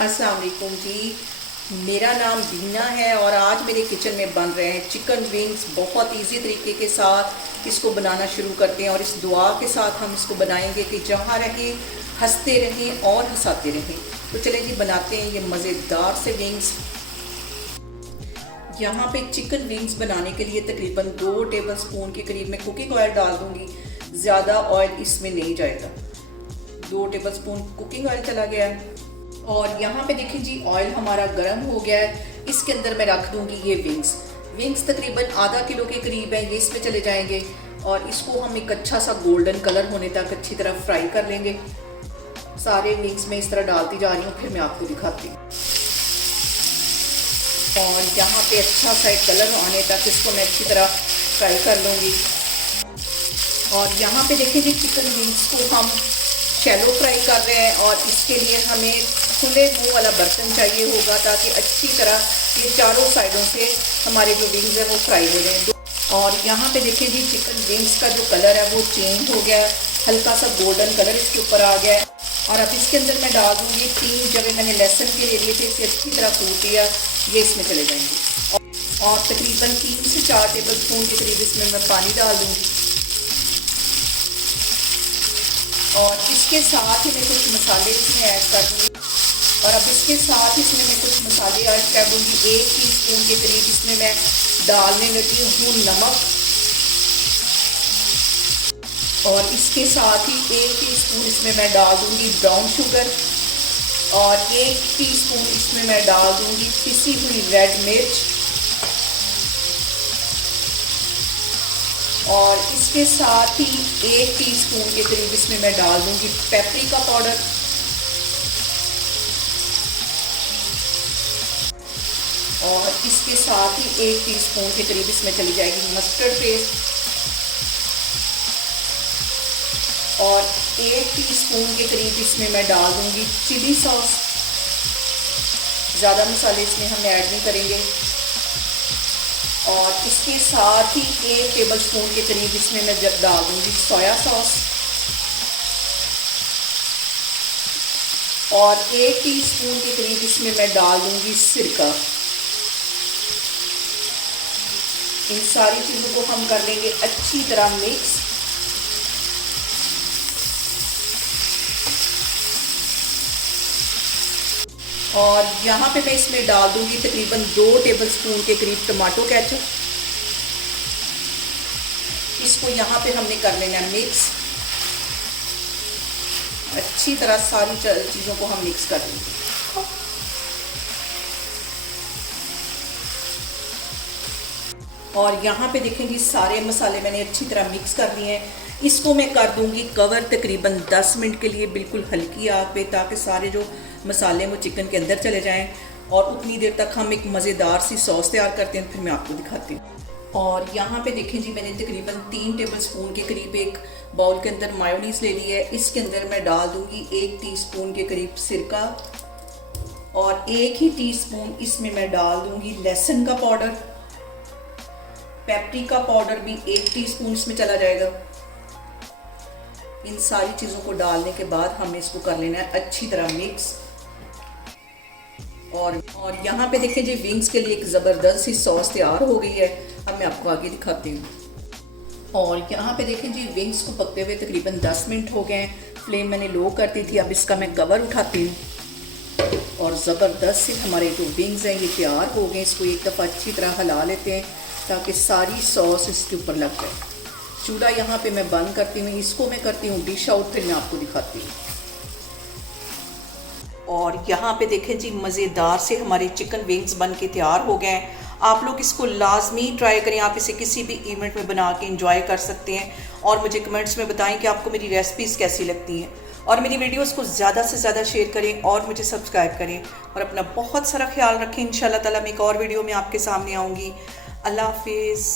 अस्सलाम वालेकुम जी। मेरा नाम बीना है और आज मेरे किचन में बन रहे हैं चिकन विंग्स। बहुत इजी तरीके के साथ इसको बनाना शुरू करते हैं और इस दुआ के साथ हम इसको बनाएंगे कि जहाँ रहें हंसते रहें और हंसाते रहें। तो चलें जी, बनाते हैं ये मज़ेदार से विंग्स। यहाँ पे चिकन विंग्स बनाने के लिए तकरीबन 2 टेबलस्पून के करीब मैं कुकिंग ऑयल डाल दूँगी। ज़्यादा ऑयल इसमें नहीं जाएगा। 2 टेबलस्पून कुकिंग ऑयल चला गया है और यहाँ पे देखिए जी, ऑयल हमारा गर्म हो गया है। इसके अंदर मैं रख दूँगी ये विंग्स तकरीबन आधा किलो के करीब है, ये इसमें चले जाएंगे और इसको हम एक अच्छा सा गोल्डन कलर होने तक अच्छी तरह फ्राई कर लेंगे। सारे विंग्स में इस तरह डालती जा रही हूँ, फिर मैं आपको दिखाती हूँ। और यहाँ पे अच्छा सा एक कलर आने तक इसको मैं अच्छी तरह फ्राई कर लूँगी। और यहाँ पे देखिए जी, चिकन विंग्स को हम शैलो फ्राई कर रहे हैं और इसके लिए हमें खुले मुंह वाला बर्तन चाहिए होगा ताकि अच्छी तरह ये चारों साइडों से हमारे जो विंग्स है वो फ्राई हो जाएं। और यहाँ पे देखिए जी, चिकन विंग्स का जो कलर है वो चेंज हो गया है, हल्का सा गोल्डन कलर इसके ऊपर आ गया है। और अब इसके अंदर मैं डाल दूँगी 3 जगह मैंने लहसुन के ले लिए थे, इसे अच्छी तरह कूट लिया, ये इसमें चले जाएंगे। और तकरीबन 3 से 4 टेबलस्पून के करीब इसमें मैं पानी डाल दूँगी। और इसके साथ ही मैं कुछ मसाले इसमें ऐड कर दूँगी। और अब इसके साथ इसमें मैं कुछ मसाले ऐड कर दूँगी। 1 टीस्पून के करीब इसमें मैं डालने लगी हूँ नमक। और इसके साथ ही 1 टीस्पून इसमें मैं डाल दूँगी ब्राउन शुगर। और 1 टीस्पून इसमें मैं डाल दूँगी पिसी हुई रेड मिर्च। और इसके साथ ही 1 टीस्पून के करीब इसमें मैं डाल दूँगी पेपरिका पाउडर। और इसके साथ ही 1 टीस्पून के करीब इसमें चली जाएगी मस्टर्ड पेस्ट। और 1 टीस्पून के करीब इसमें मैं डाल दूँगी चिली सॉस। ज़्यादा मसाले इसमें हम ऐड नहीं करेंगे। और इसके साथ ही 1 टेबलस्पून के करीब इसमें मैं डाल दूँगी सोया सॉस। और 1 टीस्पून के करीब इसमें मैं डाल दूँगी सिरका। इन सारी चीज़ों को हम कर लेंगे अच्छी तरह मिक्स। और यहाँ पे मैं इसमें डाल दूँगी तकरीबन 2 टेबलस्पून के करीब टमाटो केचप। इसको यहाँ पे हमने कर लेना है मिक्स। अच्छी तरह सारी चीज़ों को हम मिक्स कर लेंगे। और यहाँ पे देखेंगे सारे मसाले मैंने अच्छी तरह मिक्स कर लिए हैं। इसको मैं कर दूँगी कवर तकरीबन 10 मिनट के लिए, बिल्कुल हल्की आग पे, ताकि सारे जो मसाले वो चिकन के अंदर चले जाएं। और उतनी देर तक हम एक मज़ेदार सी सॉस तैयार करते हैं, फिर मैं आपको दिखाती हूँ। और यहाँ पे देखें जी, मैंने तकरीबन 3 टेबलस्पून के करीब एक बाउल के अंदर मायोनीज़ ले ली है। इसके अंदर मैं डाल दूँगी 1 टीस्पून के करीब सिरका। और 1 ही टीस्पून इसमें मैं डाल दूँगी लहसुन का पाउडर। पेपरिका पाउडर भी 1 टीस्पून इसमें चला जाएगा। इन सारी चीज़ों को डालने के बाद हमें इसको कर लेना है अच्छी तरह मिक्स। और यहाँ पे देखें जी, विंग्स के लिए एक ज़बरदस्त सी सॉस तैयार हो गई है। अब मैं आपको आगे दिखाती हूँ। और यहाँ पे देखें जी, विंग्स को पकते हुए तकरीबन 10 मिनट हो गए हैं। फ्लेम मैंने लो कर दी थी। अब इसका मैं कवर उठाती हूँ और ज़बरदस्त से हमारे जो विंग्स हैं ये तैयार हो गए। इसको एक दफ़ा अच्छी तरह हिला लेते हैं ताकि सारी सॉस इसके ऊपर लग जाए। चूल्हा यहाँ पे मैं बंद करती हूँ। इसको मैं करती हूँ डिश आउट, फिर मैं आपको दिखाती हूँ। और यहाँ पे देखें जी, मज़ेदार से हमारे चिकन विंग्स बन के तैयार हो गए हैं। आप लोग इसको लाजमी ट्राई करें। आप इसे किसी भी इवेंट में बना के इंजॉय कर सकते हैं। और मुझे कमेंट्स में बताएं कि आपको मेरी रेसिपीज़ कैसी लगती हैं। और मेरी वीडियोस को ज़्यादा से ज़्यादा शेयर करें और मुझे सब्सक्राइब करें। और अपना बहुत सारा ख्याल रखें। इंशाल्लाह ताला मैं एक और वीडियो में आपके सामने आऊँगी। अल्लाह हाफिज़।